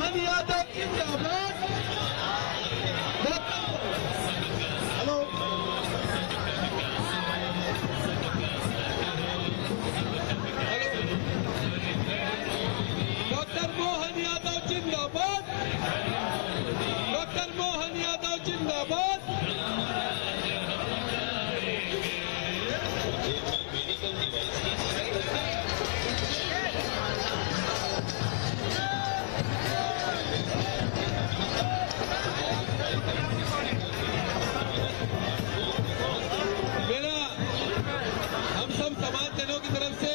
मोहन यादव जिंदाबाद। Hello, doctor Mohan Yadav जिंदाबाद। Doctor Mohan Yadav जिंदाबाद। हम सब समाजजनों की तरफ से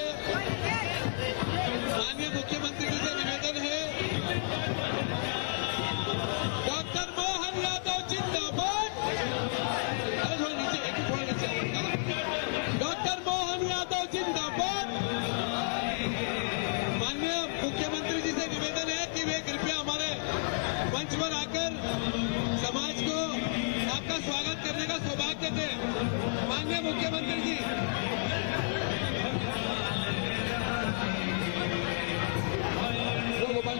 माननीय मुख्यमंत्री जी से निवेदन है, डॉक्टर मोहन यादव जिंदाबाद। अरे थोड़ा नीचे, एक थोड़ा नीचे। डॉक्टर मोहन यादव जिंदाबाद। माननीय मुख्यमंत्री जी से निवेदन है कि वे कृपया हमारे मंच पर आकर समाज को आपका स्वागत करने का सौभाग्य दें। माननीय मुख्यमंत्री जी, गोपाल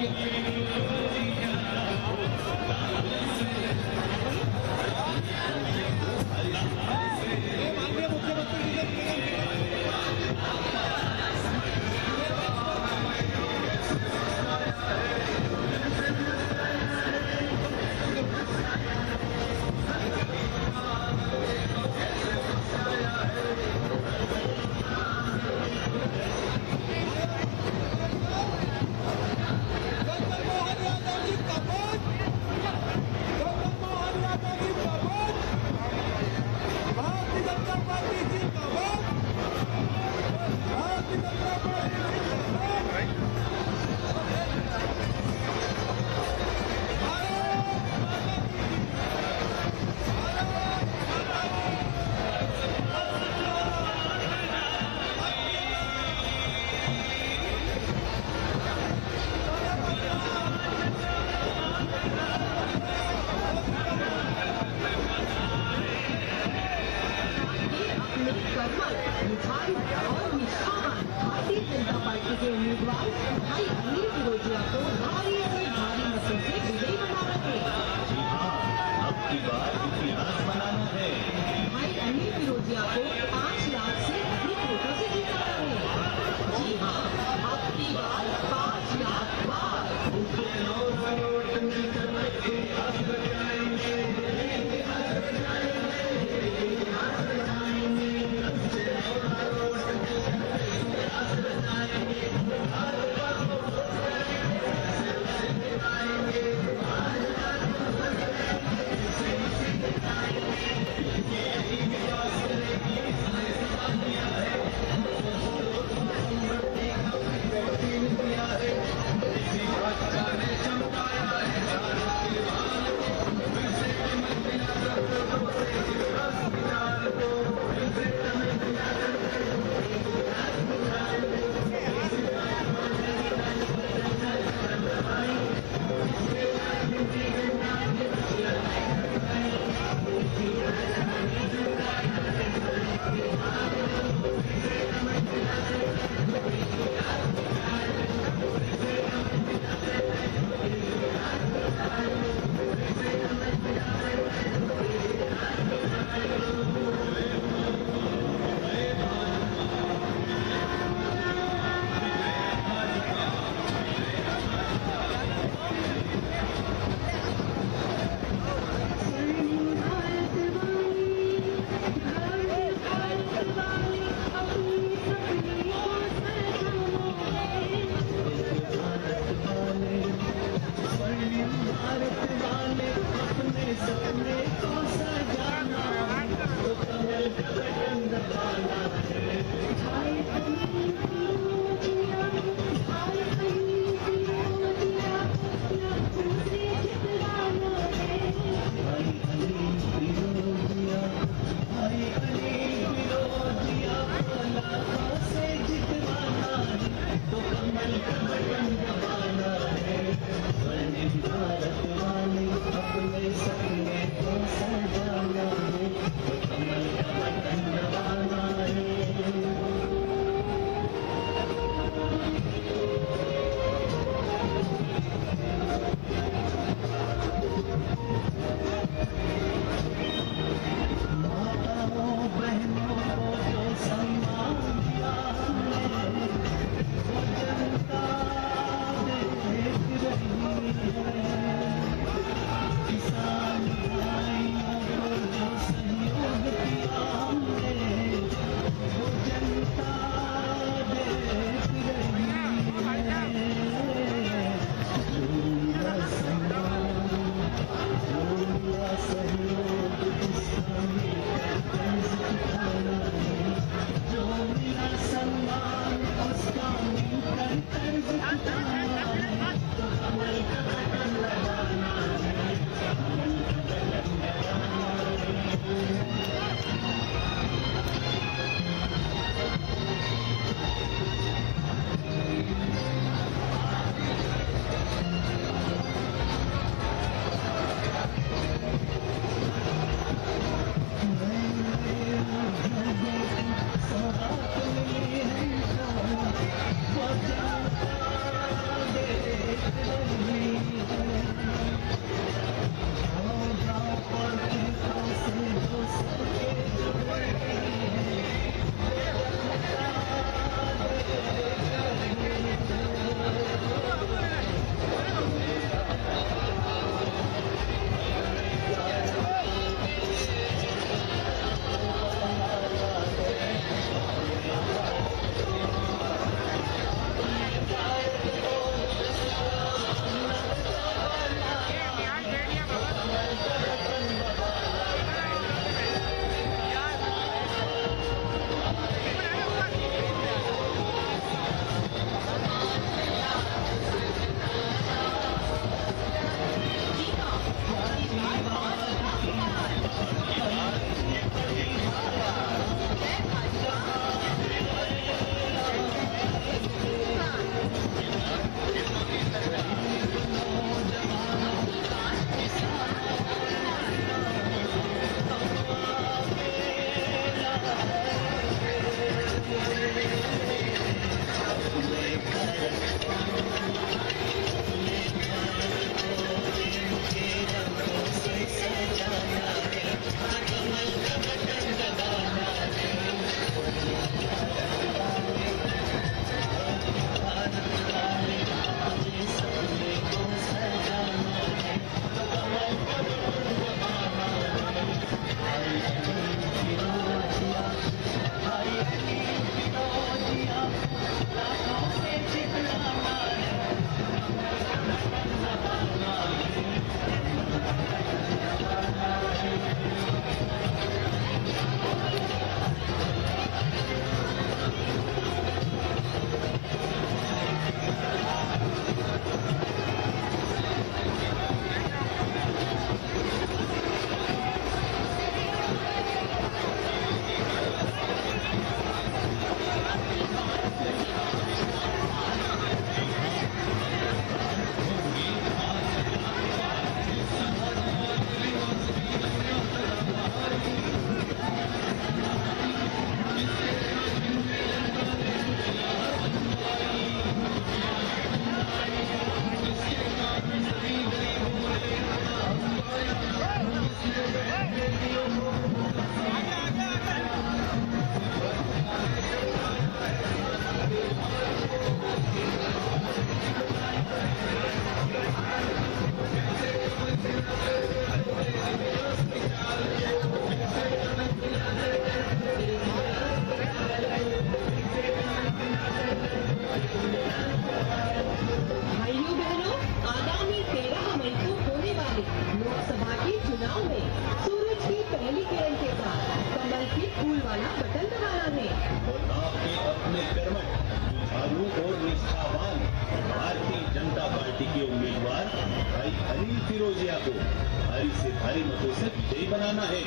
बार भाई अनिल फिरोजिया को भारी से भारी मतों से विजयी बनाना है।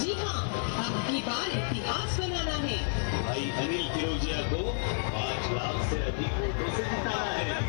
जी हाँ, अब की बार इतिहास बनाना है। भाई अनिल फिरोजिया को 5 लाख से अधिक वोटों से जिताना है।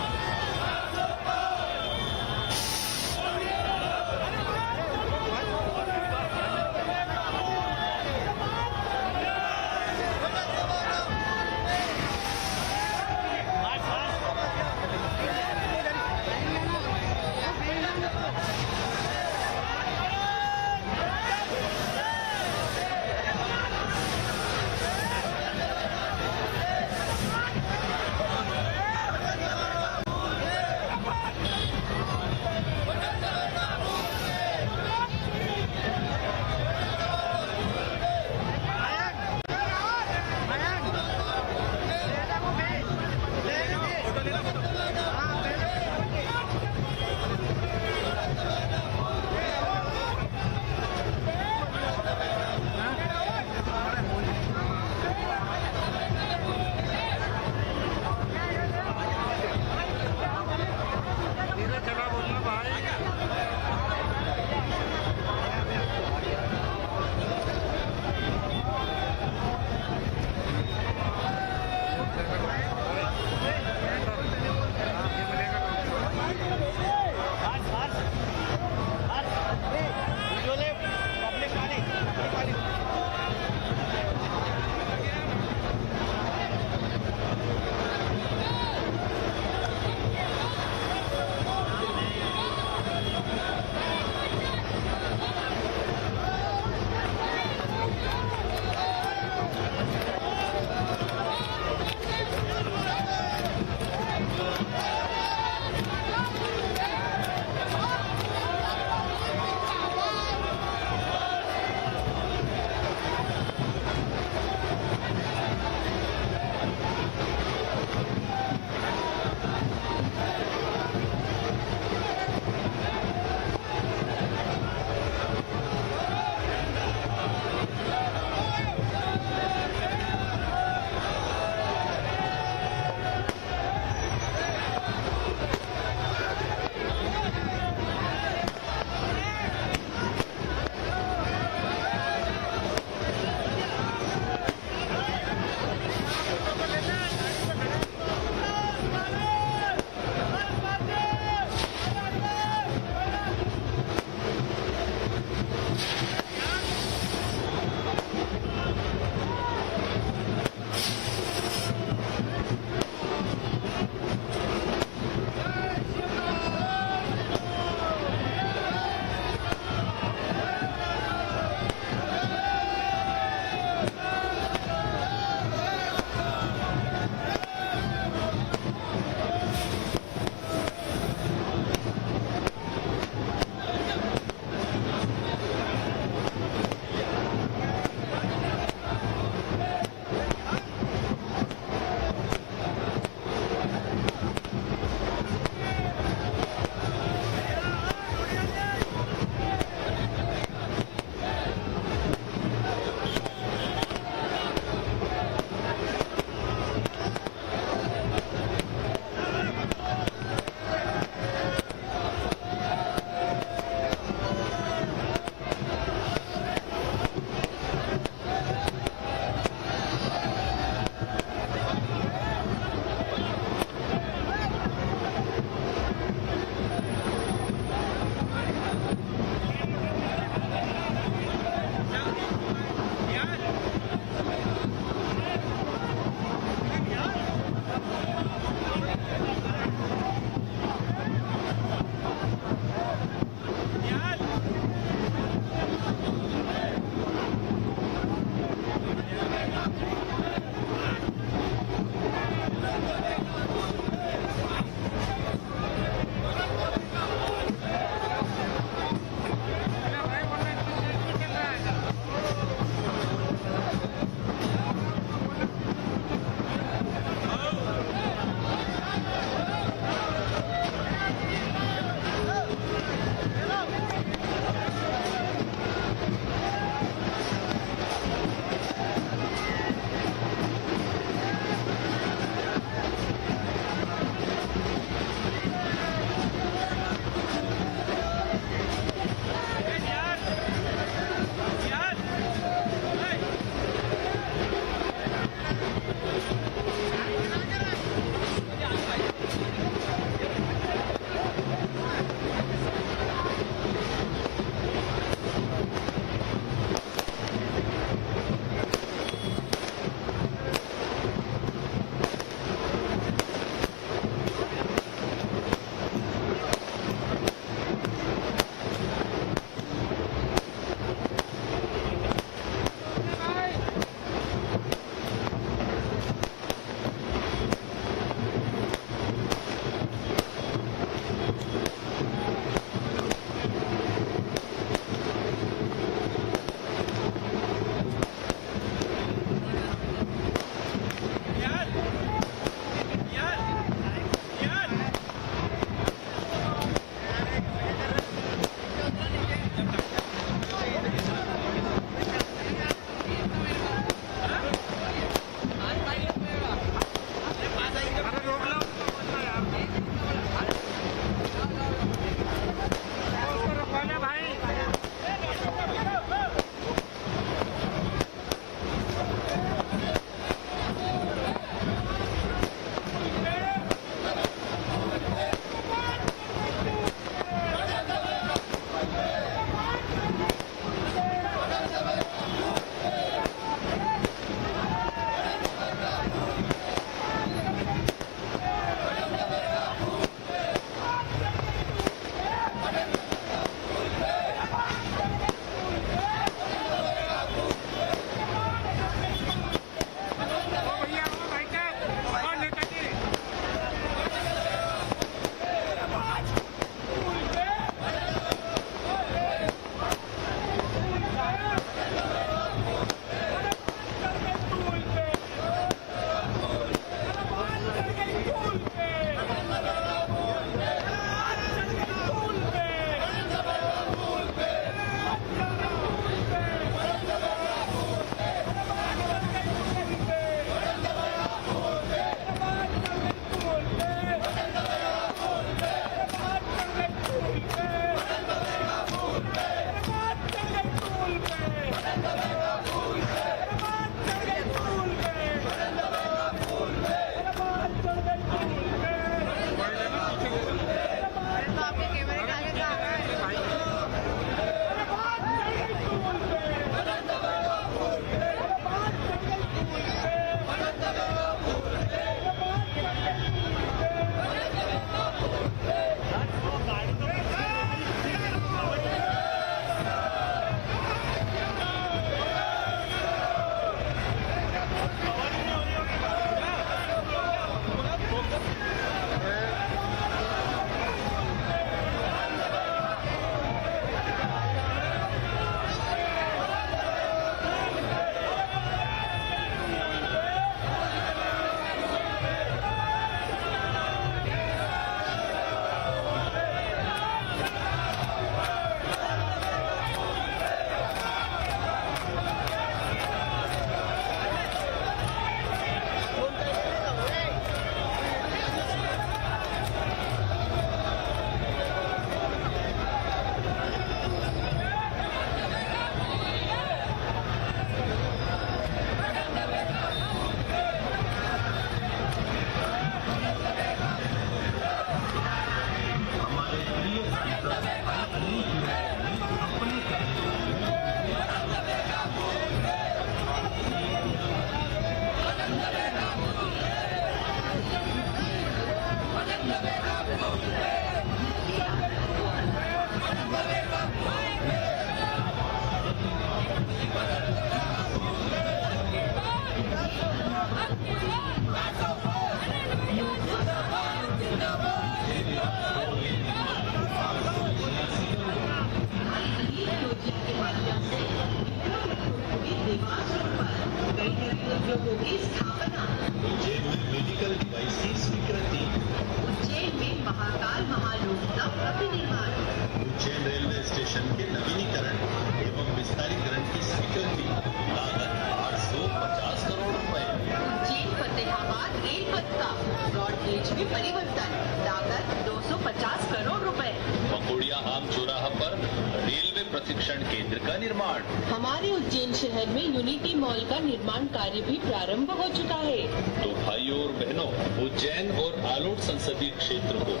प्रशिक्षण केंद्र का निर्माण। हमारे उज्जैन शहर में यूनिटी मॉल का निर्माण कार्य भी प्रारंभ हो चुका है। तो भाइयों और बहनों, उज्जैन और आलोट संसदीय क्षेत्र को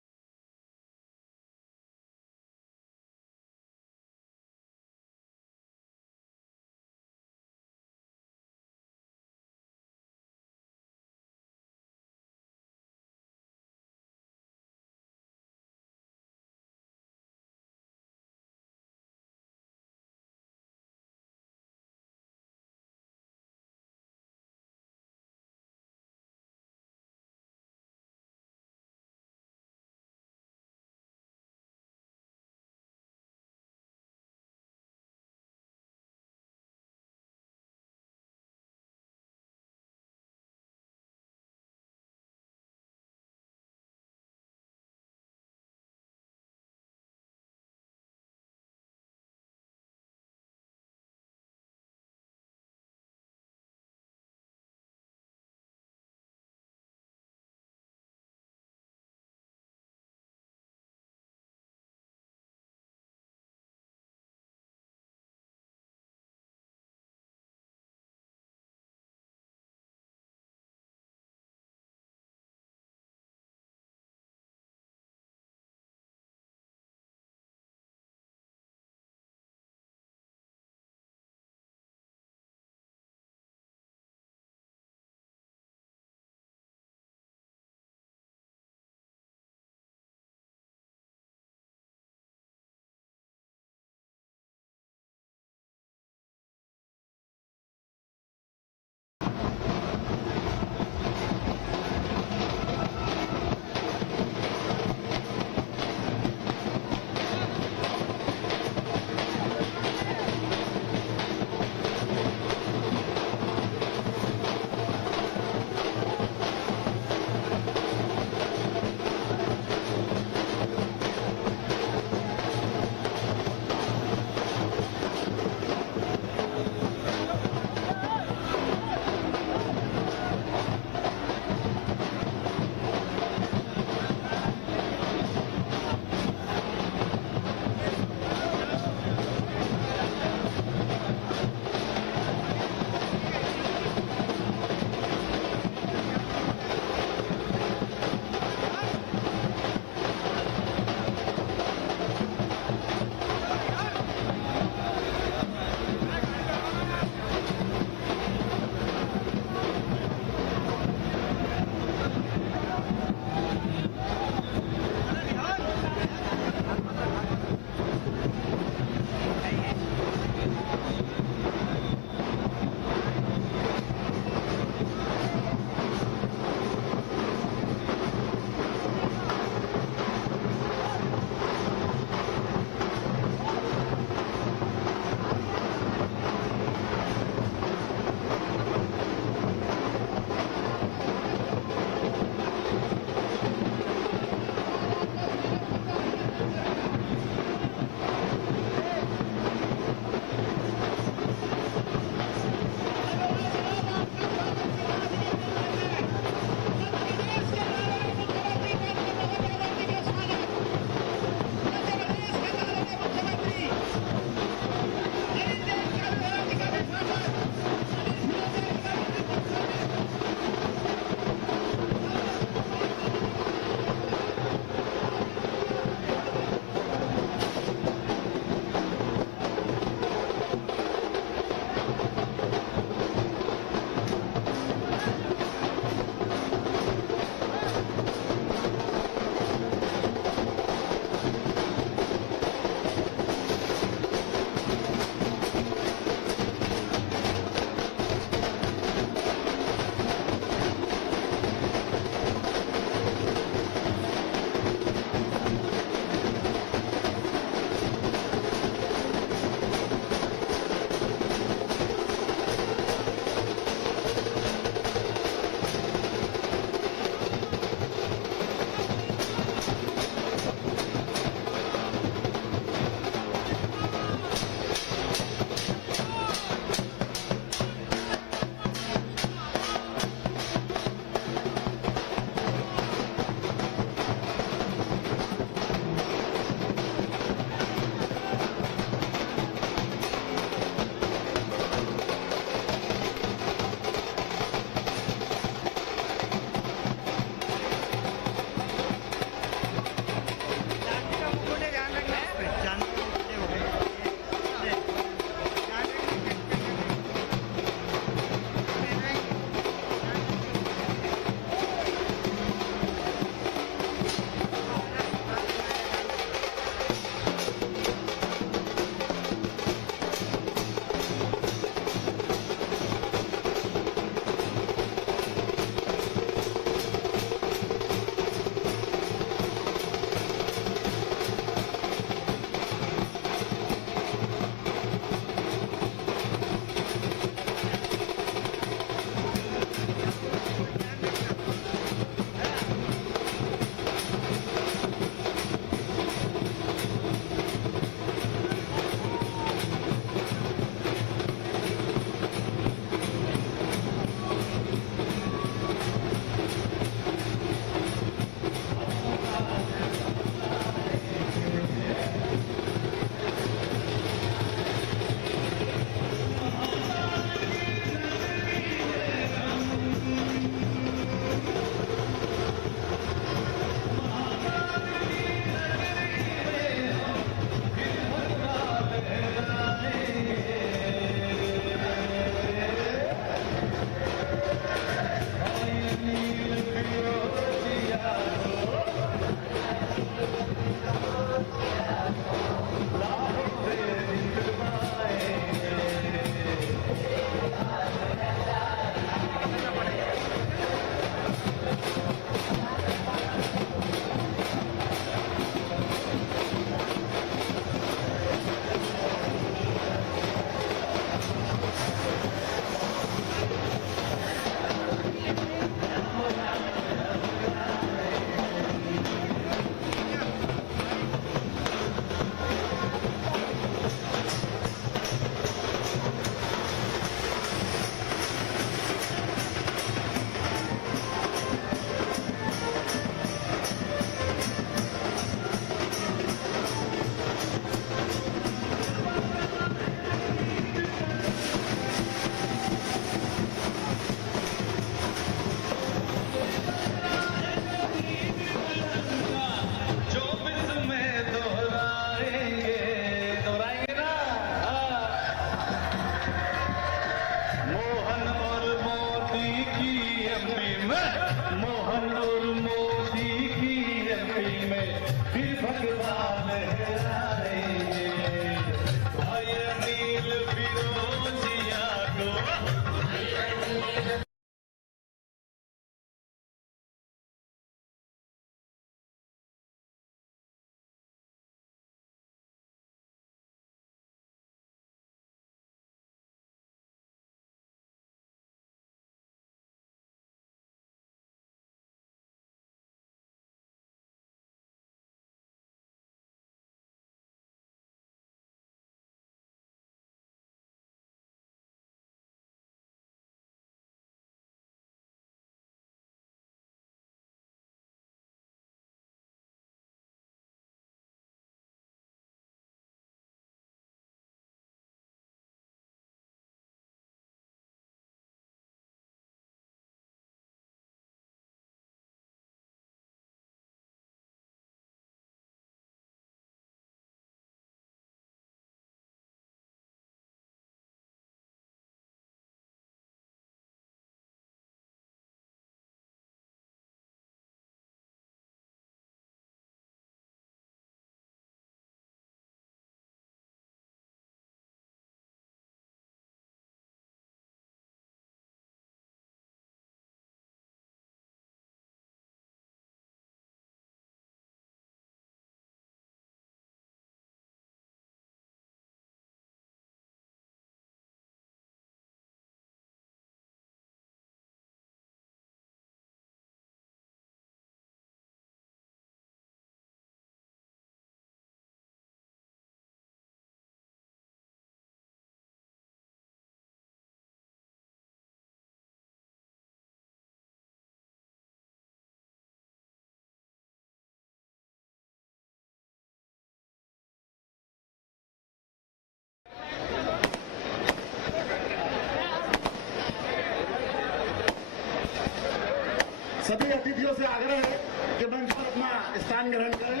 सभी अतिथियों से आग्रह है कि मंच पर अपना स्थान ग्रहण करें।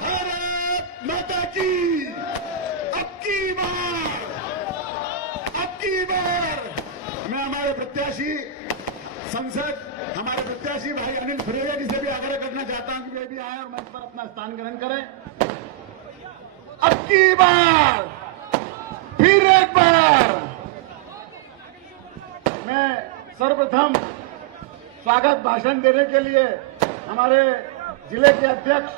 भारत माता की अब की बार मैं हमारे प्रत्याशी संसद हमारे प्रत्याशी भाई अनिल फिरोजिया जी से भी आग्रह करना चाहता हूं कि वे भी आए और मंच पर अपना स्थान ग्रहण करें। अब की बार फिर एक बार मैं सर्वप्रथम स्वागत भाषण देने के लिए हमारे जिले के अध्यक्ष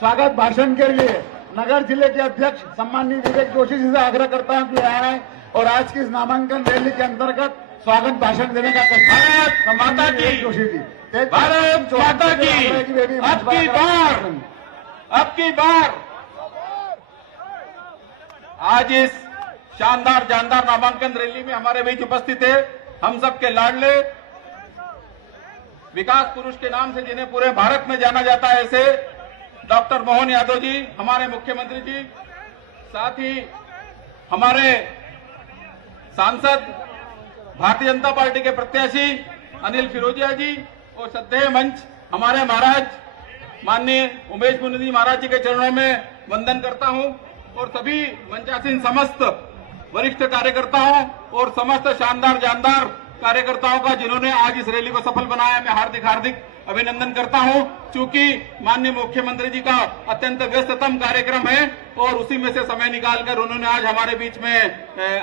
स्वागत भाषण के लिए नगर जिले के अध्यक्ष सम्माननीय विवेक जोशी जी से आग्रह करता हूं कि आए और आज की इस नामांकन रैली के अंतर्गत स्वागत भाषण देने का भारत माता की जोशी जी भारत माता की अब की बार आज इस शानदार जानदार नामांकन रैली में हमारे बीच उपस्थित है हम सबके लाडले विकास पुरुष के नाम से जिन्हें पूरे भारत में जाना जाता है ऐसे डॉक्टर मोहन यादव जी, हमारे मुख्यमंत्री जी, साथ ही हमारे सांसद भारतीय जनता पार्टी के प्रत्याशी अनिल फिरोजिया जी और श्रद्धेय मंच हमारे महाराज माननीय उमेश मुनि जी महाराज जी के चरणों में वंदन करता हूं और सभी मंचासीन समस्त वरिष्ठ कार्यकर्ताओं और समस्त शानदार जानदार कार्यकर्ताओं का जिन्होंने आज इस रैली को सफल बनाया, मैं हार्दिक अभिनंदन करता हूं। चूंकि माननीय मुख्यमंत्री जी का अत्यंत व्यस्ततम कार्यक्रम है और उसी में से समय निकालकर उन्होंने आज हमारे बीच में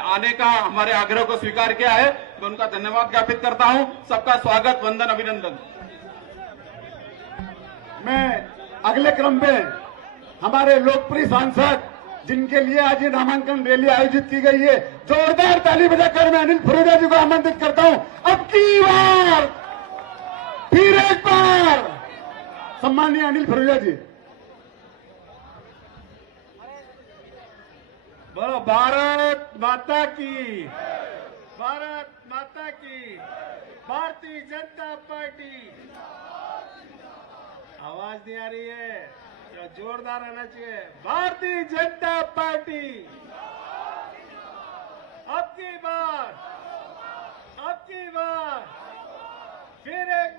आने का हमारे आग्रह को स्वीकार किया है, मैं उनका धन्यवाद ज्ञापित करता हूं। सबका स्वागत, वंदन, अभिनंदन। मैं अगले क्रम में हमारे लोकप्रिय सांसद जिनके लिए आज ये नामांकन रैली आयोजित की गई है, जोरदार ताली बजाकर मैं अनिल फिरोजिया जी को आमंत्रित करता हूं। अब की बार फिर एक बार सम्माननीय अनिल फिरोजिया जी। बोलो भारत माता की, भारत माता की, भारतीय जनता पार्टी। आवाज नहीं आ रही है, क्या जोरदार आना चाहिए। भारतीय जनता पार्टी अब की बार फिर एक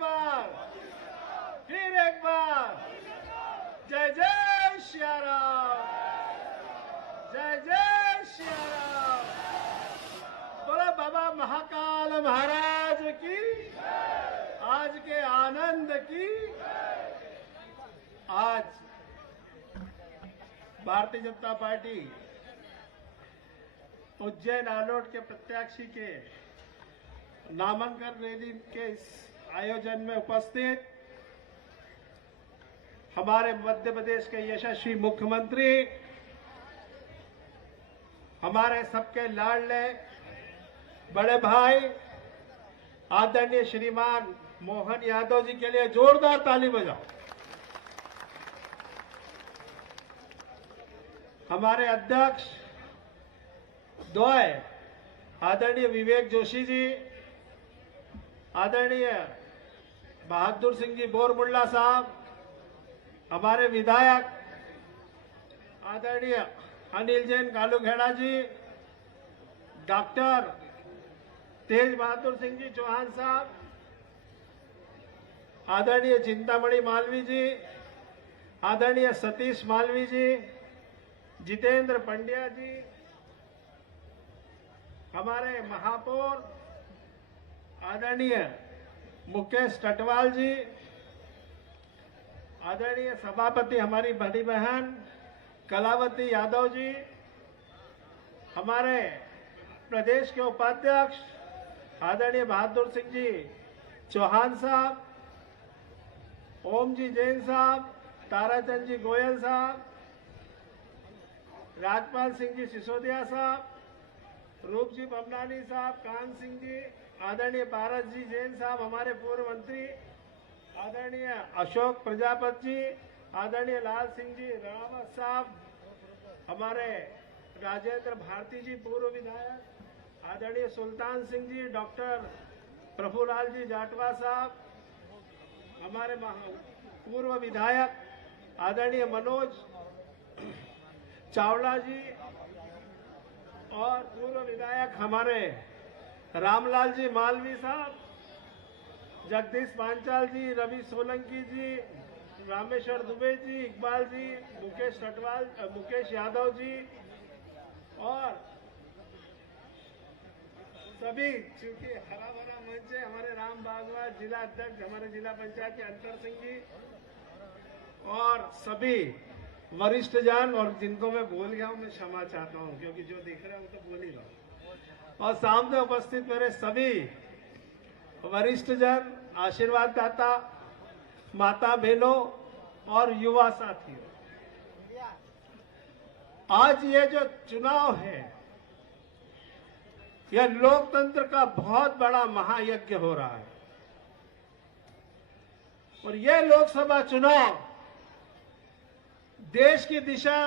बार जय जय श्री राम, जय जय श्री राम। बोलो बाबा महाकाल महाराज की, आज के आनंद की। आज भारतीय जनता पार्टी उज्जैन आलोट के प्रत्याशी के नामांकन रैली के इस आयोजन में उपस्थित हमारे मध्य प्रदेश के यशस्वी मुख्यमंत्री, हमारे सबके लाडले बड़े भाई आदरणीय श्रीमान मोहन यादव जी के लिए जोरदार ताली बजाओ। हमारे अध्यक्ष द्वय आदरणीय विवेक जोशी जी, आदरणीय बहादुर सिंह जी बोरमुल्ला साहब, हमारे विधायक आदरणीय अनिल जैन कालूखेड़ा जी, डॉक्टर तेज बहादुर सिंह जी चौहान साहब, आदरणीय चिंतामणि मालवी जी, आदरणीय सतीश मालवी जी, जितेंद्र पंड्या जी, हमारे महापौर आदरणीय मुकेश टटवाल जी, आदरणीय सभापति हमारी बड़ी बहन कलावती यादव जी, हमारे प्रदेश के उपाध्यक्ष आदरणीय बहादुर सिंह जी चौहान साहब, ओम जी जैन साहब, ताराचंद जी गोयल साहब, राजपाल सिंह जी सिसोदिया साहब, रूप जी बमनानी साहब, कान सिंह जी, आदरणीय पारस जी जैन साहब, हमारे पूर्व मंत्री आदरणीय अशोक प्रजापति जी, आदरणीय लाल सिंह जी रावत साहब, हमारे राजेंद्र भारती जी पूर्व विधायक, आदरणीय सुल्तान सिंह जी, डॉक्टर प्रफुल्लाल जी जाटवा साहब, हमारे पूर्व विधायक आदरणीय मनोज चावला जी, और पूर्व विधायक हमारे रामलाल जी मालवी साहब, जगदीश पांचाल जी, रवि सोलंकी जी, रामेश्वर दुबे जी, इकबाल जी, मुकेश यादव जी, और सभी, चूंकि हरा भरा मंच है, हमारे राम बागवान जिला अध्यक्ष, हमारे जिला पंचायत के अंतर सिंह जी, और सभी वरिष्ठ जन, और जिनको मैं भूल गया हूं मैं क्षमा चाहता हूं, क्योंकि जो देख रहे हैं वो तो भूल ही रहा हूं, और सामने उपस्थित मेरे सभी वरिष्ठ जन, आशीर्वाद दाता, माता बहनों और युवा साथियों, आज ये जो चुनाव है, यह लोकतंत्र का बहुत बड़ा महायज्ञ हो रहा है, और यह लोकसभा चुनाव देश की दिशा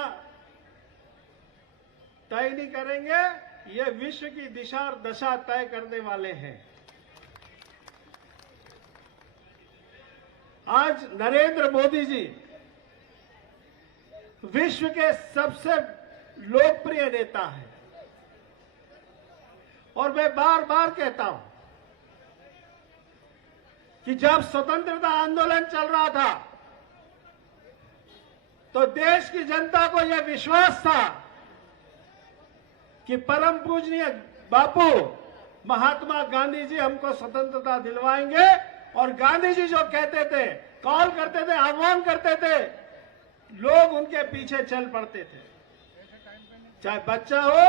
तय नहीं करेंगे, ये विश्व की दिशा और दशा तय करने वाले हैं। आज नरेंद्र मोदी जी विश्व के सबसे लोकप्रिय नेता हैं, और मैं बार बार कहता हूं कि जब स्वतंत्रता आंदोलन चल रहा था तो देश की जनता को यह विश्वास था कि परम पूजनीय बापू महात्मा गांधी जी हमको स्वतंत्रता दिलवाएंगे, और गांधी जी जो कहते थे, कॉल करते थे, आह्वान करते थे, लोग उनके पीछे चल पड़ते थे। चाहे बच्चा हो,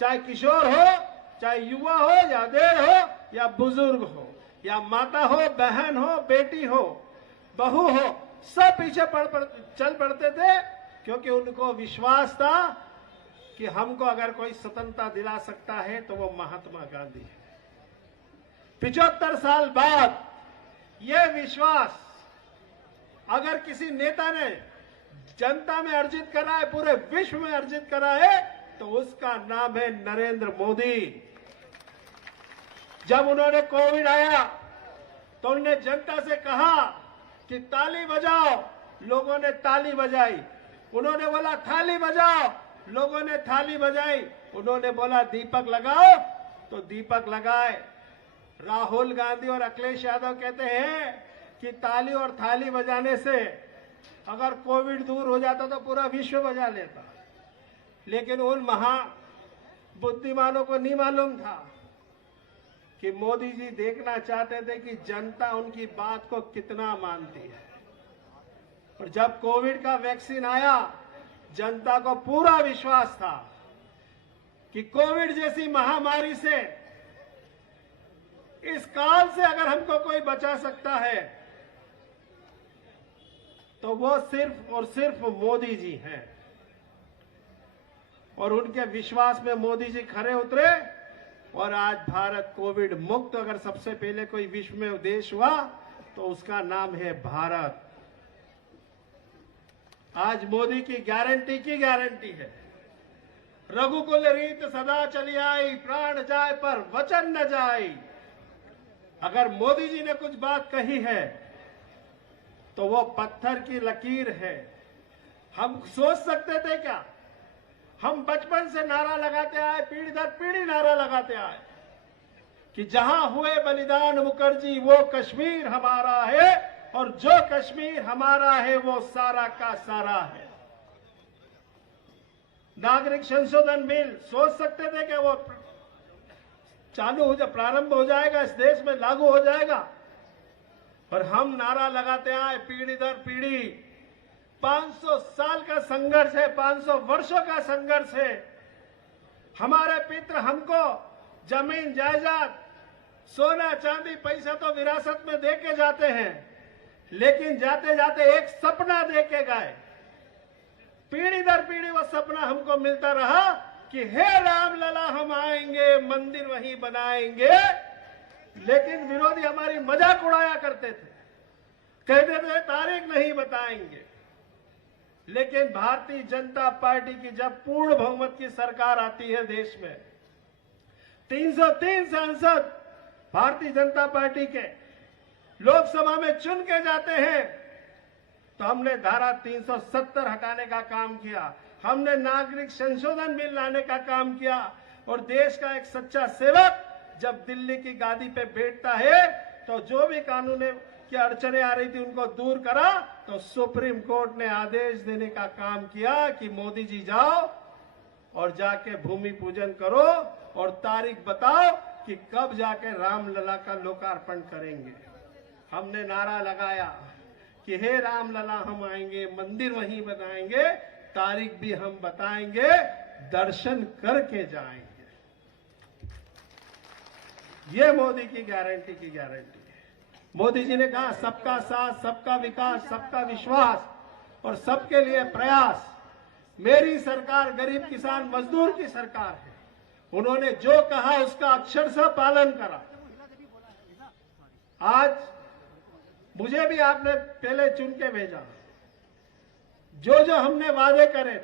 चाहे किशोर हो, चाहे युवा हो, या देर हो, या बुजुर्ग हो, या माता हो, बहन हो, बेटी हो, बहू हो, सब पीछे चल पड़ते थे, क्योंकि उनको विश्वास था कि हमको अगर कोई स्वतंत्रता दिला सकता है तो वो महात्मा गांधी है। 75 साल बाद यह विश्वास अगर किसी नेता ने जनता में अर्जित करा है, पूरे विश्व में अर्जित करा है, तो उसका नाम है नरेंद्र मोदी। जब उन्होंने कोविड आया तो उन्होंने जनता से कहा कि ताली बजाओ, लोगों ने ताली बजाई। उन्होंने बोला थाली बजाओ, लोगों ने थाली बजाई। उन्होंने बोला दीपक लगाओ, तो दीपक लगाए। राहुल गांधी और अखिलेश यादव कहते हैं कि ताली और थाली बजाने से अगर कोविड दूर हो जाता तो पूरा विश्व बजा लेता, लेकिन उन महा बुद्धिमानों को नहीं मालूम था कि मोदी जी देखना चाहते थे कि जनता उनकी बात को कितना मानती है। और जब कोविड का वैक्सीन आया, जनता को पूरा विश्वास था कि कोविड जैसी महामारी से, इस काल से अगर हमको कोई बचा सकता है तो वो सिर्फ और सिर्फ मोदी जी हैं। और उनके विश्वास में मोदी जी खरे उतरे, और आज भारत कोविड मुक्त अगर सबसे पहले कोई विश्व में देश हुआ तो उसका नाम है भारत। आज मोदी की गारंटी है। रघुकुल रीत सदा चली आई, प्राण जाए पर वचन न जाए। अगर मोदी जी ने कुछ बात कही है तो वो पत्थर की लकीर है। हम सोच सकते थे क्या? हम बचपन से नारा लगाते आए, पीढ़ी दर पीढ़ी नारा लगाते आए कि जहां हुए बलिदान मुखर्जी वो कश्मीर हमारा है, और जो कश्मीर हमारा है वो सारा का सारा है। नागरिक संशोधन बिल सोच सकते थे कि वो प्रारंभ हो जाएगा, इस देश में लागू हो जाएगा, पर हम नारा लगाते आए पीढ़ी दर पीढ़ी। 500 साल का संघर्ष है, 500 वर्षों का संघर्ष है। हमारे पितर हमको जमीन जायदाद, सोना चांदी, पैसा तो विरासत में दे के जाते हैं, लेकिन जाते जाते एक सपना दे के गए। पीढ़ी दर पीढ़ी वो सपना हमको मिलता रहा कि हे राम लला हम आएंगे, मंदिर वहीं बनाएंगे। लेकिन विरोधी हमारी मजाक उड़ाया करते थे, कहते थे तारीख नहीं बताएंगे। लेकिन भारतीय जनता पार्टी की जब पूर्ण बहुमत की सरकार आती है देश में, 303 सांसद भारतीय जनता पार्टी के लोकसभा में चुन के जाते हैं, तो हमने धारा 370 हटाने का काम किया, हमने नागरिक संशोधन बिल लाने का काम किया, और देश का एक सच्चा सेवक जब दिल्ली की गादी पे बैठता है तो जो भी कानून की अड़चने आ रही थी उनको दूर करा, तो सुप्रीम कोर्ट ने आदेश देने का काम किया कि मोदी जी जाओ और जाके भूमि पूजन करो और तारीख बताओ कि कब जाके रामलला का लोकार्पण करेंगे। हमने नारा लगाया कि हे रामलला हम आएंगे, मंदिर वहीं बनाएंगे, तारीख भी हम बताएंगे, दर्शन करके जाएंगे। ये मोदी की गारंटी है। मोदी जी ने कहा सबका साथ, सबका विकास, सबका विश्वास और सबके लिए प्रयास। मेरी सरकार गरीब किसान मजदूर की सरकार है। उन्होंने जो कहा उसका अक्षरशः पालन करा। आज मुझे भी आपने पहले चुन के भेजा, जो जो हमने वादे करे थे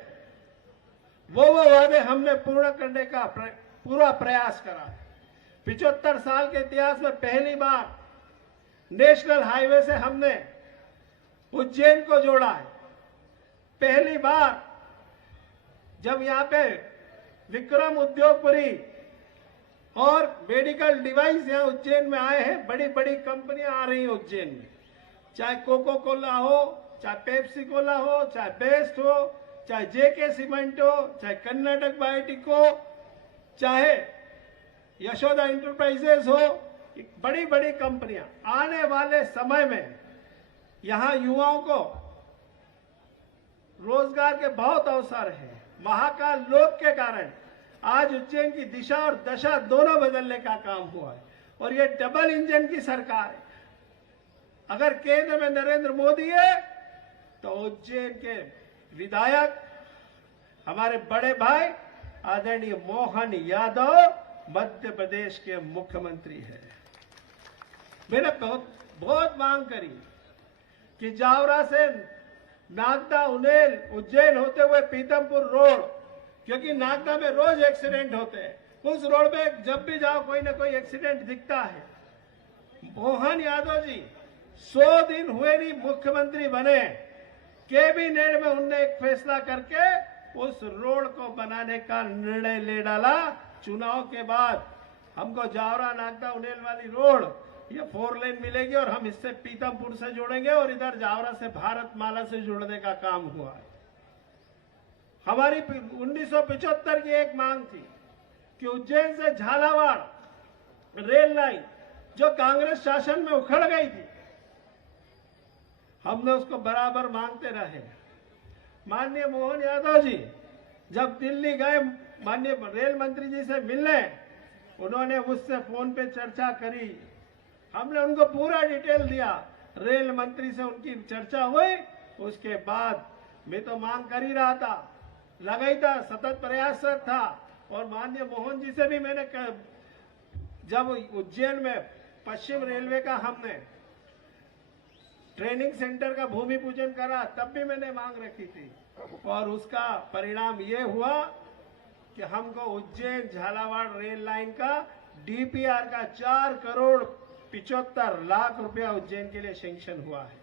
वो वादे हमने पूर्ण करने का पूरा प्रयास करा है। 75 साल के इतिहास में पहली बार नेशनल हाईवे से हमने उज्जैन को जोड़ा है। पहली बार जब यहाँ पे विक्रम उद्योगपुरी और मेडिकल डिवाइस यहाँ उज्जैन में आए हैं, बड़ी बड़ी कंपनियां आ रही हैं उज्जैन में, चाहे कोको कोला हो, चाहे पेप्सी कोला हो, चाहे बेस्ट हो, चाहे जेके सीमेंट हो, चाहे कर्नाटक बायोटिक हो, चाहे यशोदा इंटरप्राइजेस हो, बड़ी बड़ी कंपनियां। आने वाले समय में यहां युवाओं को रोजगार के बहुत अवसर हैं। महाकाल लोक के कारण आज उज्जैन की दिशा और दशा दोनों बदलने का काम हुआ है, और ये डबल इंजन की सरकार है। अगर केंद्र में नरेंद्र मोदी है तो उज्जैन के विधायक हमारे बड़े भाई आदरणीय मोहन यादव मध्य प्रदेश के मुख्यमंत्री है। मैंने बहुत मांग करी कि जावरा से नागदा उनेल उज्जैन होते हुए पीतमपुर रोड, क्योंकि नागदा में रोज एक्सीडेंट होते हैं, उस रोड पे जब भी जाओ कोई ना कोई एक्सीडेंट दिखता है। मोहन यादव जी 100 दिन हुए नहीं मुख्यमंत्री बने, कैबिनेट में उनने एक फैसला करके उस रोड को बनाने का निर्णय ले डाला। चुनाव के बाद हमको जावरा नागदा उनेल वाली रोड ये 4 लेन मिलेगी और हम इससे पीतमपुर से जोड़ेंगे और इधर जावरा से भारतमाला से जोड़ने का काम हुआ है। हमारी 1975 की एक मांग थी कि उज्जैन से झालावाड़ रेल लाइन जो कांग्रेस शासन में उखड़ गई थी, हमने उसको बराबर मांगते रहे। माननीय मोहन यादव जी जब दिल्ली गए माननीय रेल मंत्री जी से मिलने, उन्होंने मुझसे फोन पे चर्चा करी, हमने उनको पूरा डिटेल दिया, रेल मंत्री से उनकी चर्चा हुई। उसके बाद मैं तो मांग कर ही रहा था, लगा ही था, सतत प्रयासरत था, और माननीय मोहन जी से भी मैंने जब उज्जैन में पश्चिम रेलवे का हमने ट्रेनिंग सेंटर का भूमि पूजन करा, तब भी मैंने मांग रखी थी, और उसका परिणाम ये हुआ कि हमको उज्जैन झालावाड़ रेल लाइन का डीपीआर का 4,75,00,000 रुपया उज्जैन के लिए सैंक्शन हुआ है।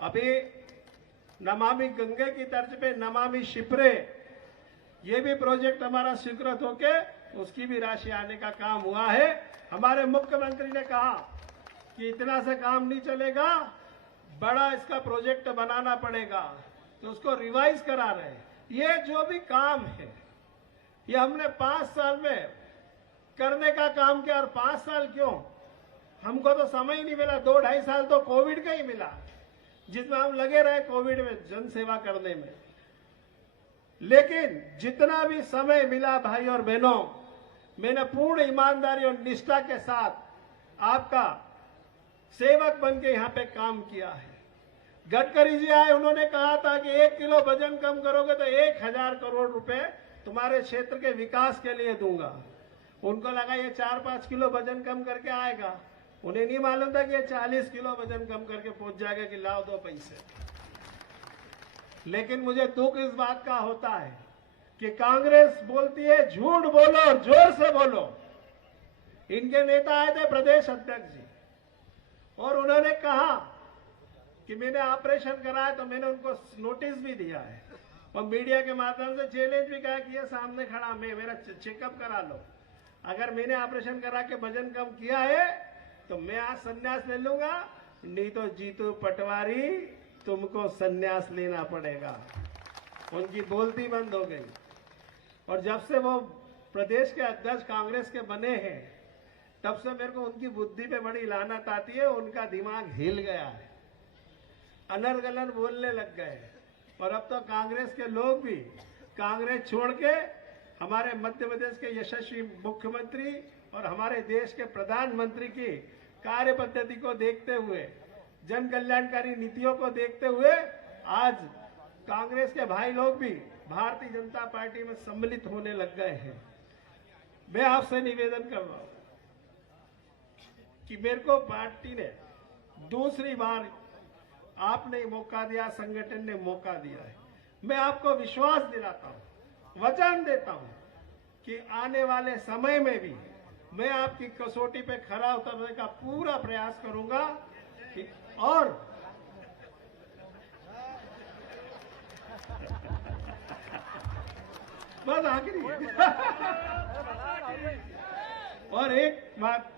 अभी नमामि गंगे की तर्ज पे नमामि शिप्रे ये भी प्रोजेक्ट हमारा स्वीकृत होके उसकी भी राशि आने का काम हुआ है। हमारे मुख्यमंत्री ने कहा कि इतना से काम नहीं चलेगा, बड़ा इसका प्रोजेक्ट बनाना पड़ेगा, तो उसको रिवाइज करा रहे हैं। ये जो भी काम है ये हमने 5 साल में करने का काम किया, और 5 साल क्यों, हमको तो समय ही नहीं मिला, 2-2.5 साल तो कोविड का ही मिला, जिसमें हम लगे रहे कोविड में जन सेवा करने में। लेकिन जितना भी समय मिला भाई और बहनों, मैंने पूर्ण ईमानदारी और निष्ठा के साथ आपका सेवक बन के यहाँ पे काम किया है। गडकरी जी आए, उन्होंने कहा था कि 1 किलो वजन कम करोगे तो 1000 करोड़ रुपए तुम्हारे क्षेत्र के विकास के लिए दूंगा। उनको लगा ये 4-5 किलो वजन कम करके आएगा, उन्हें नहीं मालूम था कि ये 40 किलो वजन कम करके पहुंच जाएगा कि लाओ 2 पैसे। लेकिन मुझे दुख इस बात का होता है कि कांग्रेस बोलती है झूठ बोलो और जोर से बोलो। इनके नेता आए थे प्रदेश अध्यक्ष जी और उन्होंने कहा कि मैंने ऑपरेशन कराया, तो मैंने उनको नोटिस भी दिया है और मीडिया के माध्यम से चैलेंज भी कहा कि ये सामने खड़ा मेरा चेकअप करा लो। अगर मैंने ऑपरेशन करा के वजन कम किया है तो मैं आज संन्यास ले लूंगा, नहीं तो जीतू पटवारी तुमको संन्यास लेना पड़ेगा। उनकी बोलती बंद हो गई। और जब से वो प्रदेश के अध्यक्ष कांग्रेस के बने हैं तब से मेरे को उनकी बुद्धि पे बड़ी लानत आती है। उनका दिमाग हिल गया है, अनर गलर बोलने लग गए। और अब तो कांग्रेस के लोग भी कांग्रेस छोड़ के हमारे मध्य प्रदेश के यशस्वी मुख्यमंत्री और हमारे देश के प्रधानमंत्री की कार्य पद्धति को देखते हुए, जन कल्याणकारी नीतियों को देखते हुए आज कांग्रेस के भाई लोग भी भारतीय जनता पार्टी में सम्मिलित होने लग गए हैं। मैं आपसे निवेदन कर रहा हूं कि मेरे को पार्टी ने दूसरी बार आपने मौका दिया, संगठन ने मौका दिया है। मैं आपको विश्वास दिलाता हूं, वचन देता हूं कि आने वाले समय में भी मैं आपकी कसौटी पे खरा उतरने का पूरा प्रयास करूंगा। और बस आखिरी और एक बात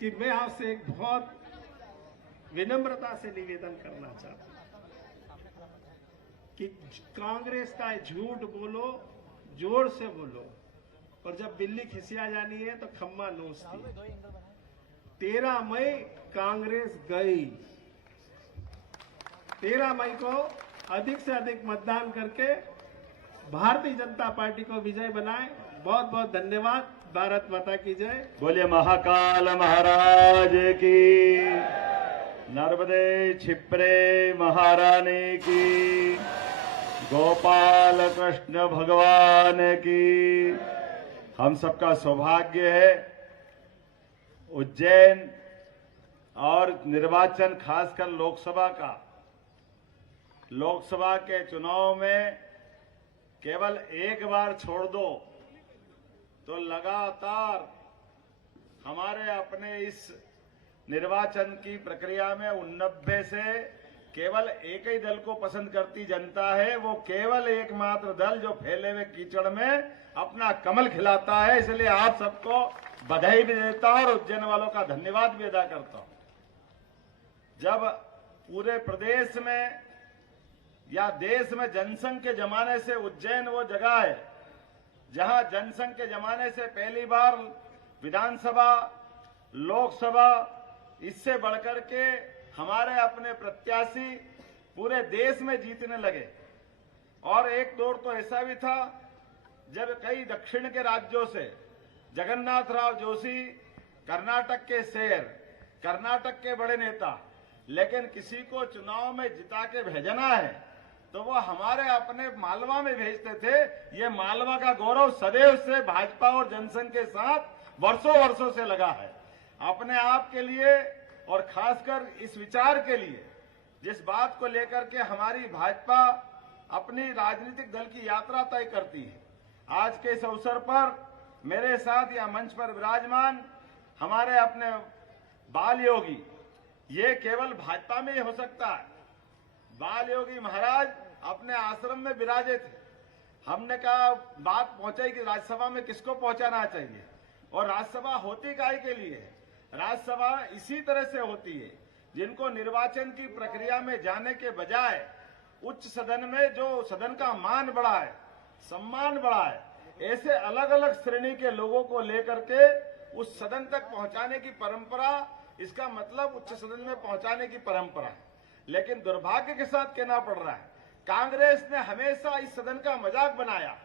कि मैं आपसे एक बहुत विनम्रता से निवेदन करना चाहता हूं कि कांग्रेस का झूठ बोलो, जोर से बोलो, और जब बिल्ली खिसिया जानी है तो खम्मा नोचती है। 13 मई कांग्रेस गई। 13 मई को अधिक से अधिक मतदान करके भारतीय जनता पार्टी को विजय बनाए। बहुत बहुत धन्यवाद। भारत माता की जय। बोलिए महाकाल महाराज की, नर्मदे क्षिप्रे महारानी की, गोपाल कृष्ण भगवान की। हम सबका सौभाग्य है उज्जैन और निर्वाचन, खासकर लोकसभा के चुनाव में केवल एक बार छोड़ दो तो लगातार हमारे अपने इस निर्वाचन की प्रक्रिया में 89 से केवल एक ही दल को पसंद करती जनता है। वो केवल एकमात्र दल जो फैले हुए कीचड़ में अपना कमल खिलाता है। इसलिए आप सबको बधाई भी देता हूं और उज्जैन वालों का धन्यवाद भी अदा करता हूं। जब पूरे प्रदेश में या देश में जनसंघ के जमाने से उज्जैन वो जगह है जहां जनसंघ के जमाने से पहली बार विधानसभा, लोकसभा, इससे बढ़कर के हमारे अपने प्रत्याशी पूरे देश में जीतने लगे। और एक दौर तो ऐसा भी था जब कई दक्षिण के राज्यों से जगन्नाथ राव जोशी, कर्नाटक के शेर, कर्नाटक के बड़े नेता, लेकिन किसी को चुनाव में जिता के भेजना है तो वो हमारे अपने मालवा में भेजते थे। ये मालवा का गौरव सदैव से भाजपा और जनसंघ के साथ वर्षों से लगा है। अपने आप के लिए और खासकर इस विचार के लिए, जिस बात को लेकर के हमारी भाजपा अपनी राजनीतिक दल की यात्रा तय करती है। आज के इस अवसर पर मेरे साथ या मंच पर विराजमान हमारे अपने बाल योगी, ये केवल भाजपा में ही हो सकता है। बाल योगी महाराज अपने आश्रम में विराजे थे। हमने कहा बात पहुंचाई कि राज्यसभा में किसको पहुंचाना चाहिए, और राज्यसभा होती काय के लिए है? राज्यसभा इसी तरह से होती है जिनको निर्वाचन की प्रक्रिया में जाने के बजाय उच्च सदन में जो सदन का मान बढ़ा है, सम्मान बढ़ा है, ऐसे अलग अलग श्रेणी के लोगों को लेकर के उस सदन तक पहुंचाने की परंपरा, इसका मतलब उच्च सदन में पहुंचाने की परंपरा है। लेकिन दुर्भाग्य के साथ कहना पड़ रहा है, कांग्रेस ने हमेशा इस सदन का मजाक बनाया,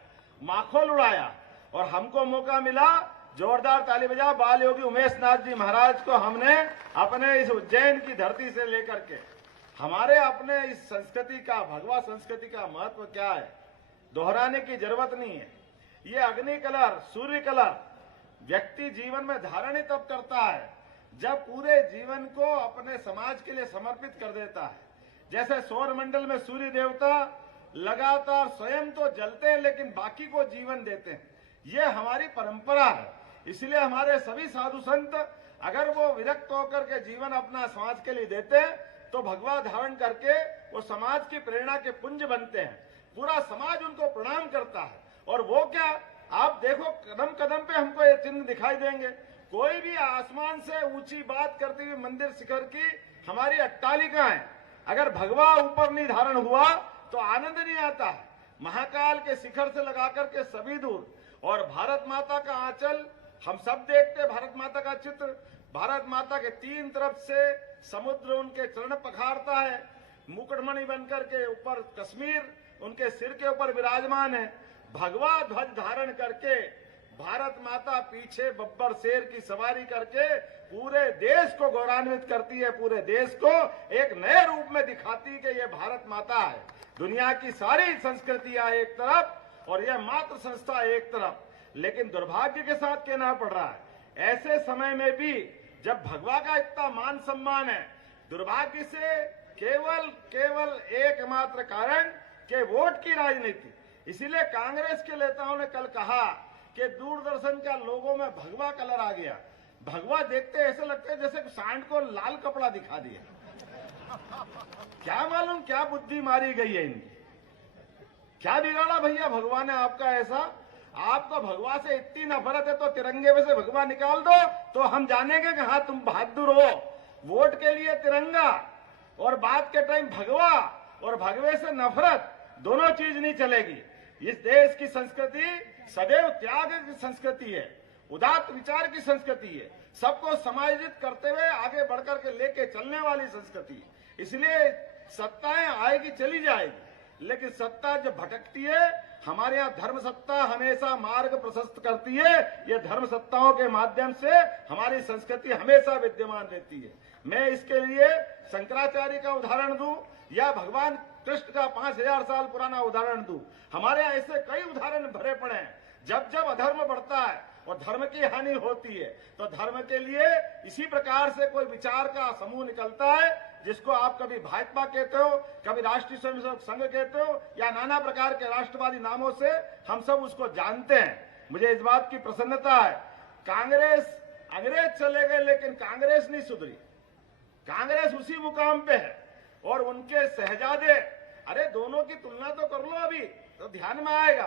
माखौल उड़ाया, और हमको मौका मिला। जोरदार ताली बजा बाल योगी उमेश नाथ जी महाराज को हमने अपने इस उज्जैन की धरती से लेकर के हमारे अपने इस संस्कृति का, भगवा संस्कृति का महत्व क्या है, दोहराने की जरूरत नहीं है। ये अग्नि कलर, सूर्य कलर व्यक्ति जीवन में धारण ही तब करता है जब पूरे जीवन को अपने समाज के लिए समर्पित कर देता है। जैसे सौर मंडल में सूर्य देवता लगातार स्वयं तो जलते हैं लेकिन बाकी को जीवन देते हैं। ये हमारी परंपरा है। इसलिए हमारे सभी साधु संत अगर वो विरक्त होकर के जीवन अपना समाज के लिए देते हैं तो भगवा धारण करके वो समाज की प्रेरणा के पुंज बनते हैं। पूरा समाज उनको प्रणाम करता है। और वो क्या, आप देखो कदम कदम पे हमको ये चिन्ह दिखाई देंगे। कोई भी आसमान से ऊंची बात करती हुई मंदिर शिखर की हमारी अट्टालिकाएं, अगर भगवा ऊपर नहीं धारण हुआ तो आनंद नहीं आता है। महाकाल के शिखर से लगाकर के सभी दूर, और भारत माता का आंचल हम सब देखते हैं। भारत माता का चित्र, भारत माता के तीन तरफ से समुद्र उनके चरण पखारता है। मुकुटमणि बनकर के ऊपर कश्मीर उनके सिर के ऊपर विराजमान है। भगवा ध्वज धारण करके भारत माता पीछे बब्बर शेर की सवारी करके पूरे देश को गौरवान्वित करती है। पूरे देश को एक नए रूप में दिखाती है कि ये भारत माता है। दुनिया की सारी संस्कृतियां एक तरफ और यह मातृ संस्था एक तरफ। लेकिन दुर्भाग्य के साथ कहना पड़ रहा है, ऐसे समय में भी जब भगवा का इतना मान सम्मान है, दुर्भाग्य से केवल एकमात्र कारण के वोट की राजनीति। इसीलिए कांग्रेस के नेताओं ने कल कहा कि दूरदर्शन का लोगों में भगवा कलर आ गया। भगवा देखते ऐसे लगते है जैसे सांड को लाल कपड़ा दिखा दिया। क्या मालूम क्या बुद्धि मारी गई है इनकी। क्या बिगाड़ा भैया भगवान ने आपका ऐसा? आपको भगवा से इतनी नफरत है तो तिरंगे में से भगवा निकाल दो तो हम जानेंगे कि हाँ तुम बहादुर हो। वोट के लिए तिरंगा और बात के टाइम भगवा और भगवे से नफरत, दोनों चीज नहीं चलेगी। इस देश की संस्कृति सदैव त्याग की संस्कृति है, उदात्त विचार की संस्कृति है, सबको समायोजित करते हुए आगे बढ़कर के लेके चलने वाली संस्कृति। इसलिए सत्ताएं आएगी चली जाएगी, लेकिन सत्ता जब भटकती है, हमारे यहाँ धर्म सत्ता हमेशा मार्ग प्रशस्त करती है। ये धर्म सत्ताओं के माध्यम से हमारी संस्कृति हमेशा विद्यमान रहती है। मैं इसके लिए शंकराचार्य का उदाहरण दूं या भगवान कृष्ण का 5000 साल पुराना उदाहरण दूं। हमारे यहाँ ऐसे कई उदाहरण भरे पड़े हैं। जब जब अधर्म बढ़ता है और धर्म की हानि होती है तो धर्म के लिए इसी प्रकार से कोई विचार का समूह निकलता है, जिसको आप कभी भाजपा कहते हो, कभी राष्ट्रीय स्वयंसेवक संघ कहते हो, या नाना प्रकार के राष्ट्रवादी नामों से हम सब उसको जानते हैं। मुझे इस बात की प्रसन्नता है, कांग्रेस अंग्रेज चले गए लेकिन कांग्रेस नहीं सुधरी। कांग्रेस उसी मुकाम पे है और उनके शहजादे, अरे दोनों की तुलना तो कर लो अभी तो ध्यान में आएगा।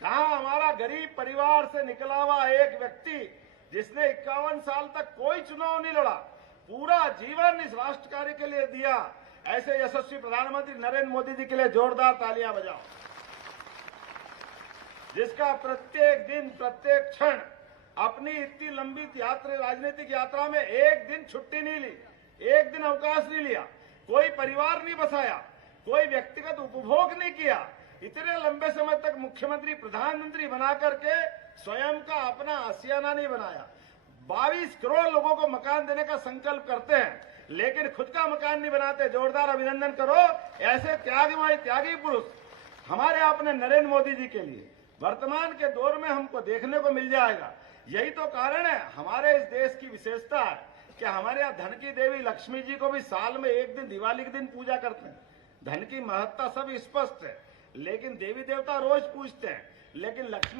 कहा हमारा गरीब परिवार से निकला हुआ एक व्यक्ति जिसने 51 साल तक कोई चुनाव नहीं लड़ा, पूरा जीवन इस राष्ट्र कार्य के लिए दिया, ऐसे यशस्वी प्रधानमंत्री नरेंद्र मोदी जी के लिए जोरदार तालियां बजाओ। जिसका प्रत्येक दिन प्रत्येक क्षण अपनी इतनी लंबी राजनीतिक यात्रा में एक दिन छुट्टी नहीं ली, एक दिन अवकाश नहीं लिया, कोई परिवार नहीं बसाया, कोई व्यक्तिगत उपभोग नहीं किया, इतने लंबे समय तक मुख्यमंत्री प्रधानमंत्री बना करके स्वयं का अपना आशियाना नहीं बनाया। 22 करोड़ लोगों को मकान देने का संकल्प करते हैं लेकिन खुद का मकान नहीं बनाते। जोरदार अभिनंदन करो ऐसे त्यागी पुरुष हमारे अपने नरेंद्र मोदी जी के लिए वर्तमान के दौर में हमको देखने को मिल जाएगा। यही तो कारण है, हमारे इस देश की विशेषता है कि हमारे यहाँ धन की देवी लक्ष्मी जी को भी साल में एक दिन दिवाली के दिन पूजा करते हैं। धन की महत्ता सब स्पष्ट है, लेकिन देवी देवता रोज पूजते हैं, लेकिन लक्ष्मी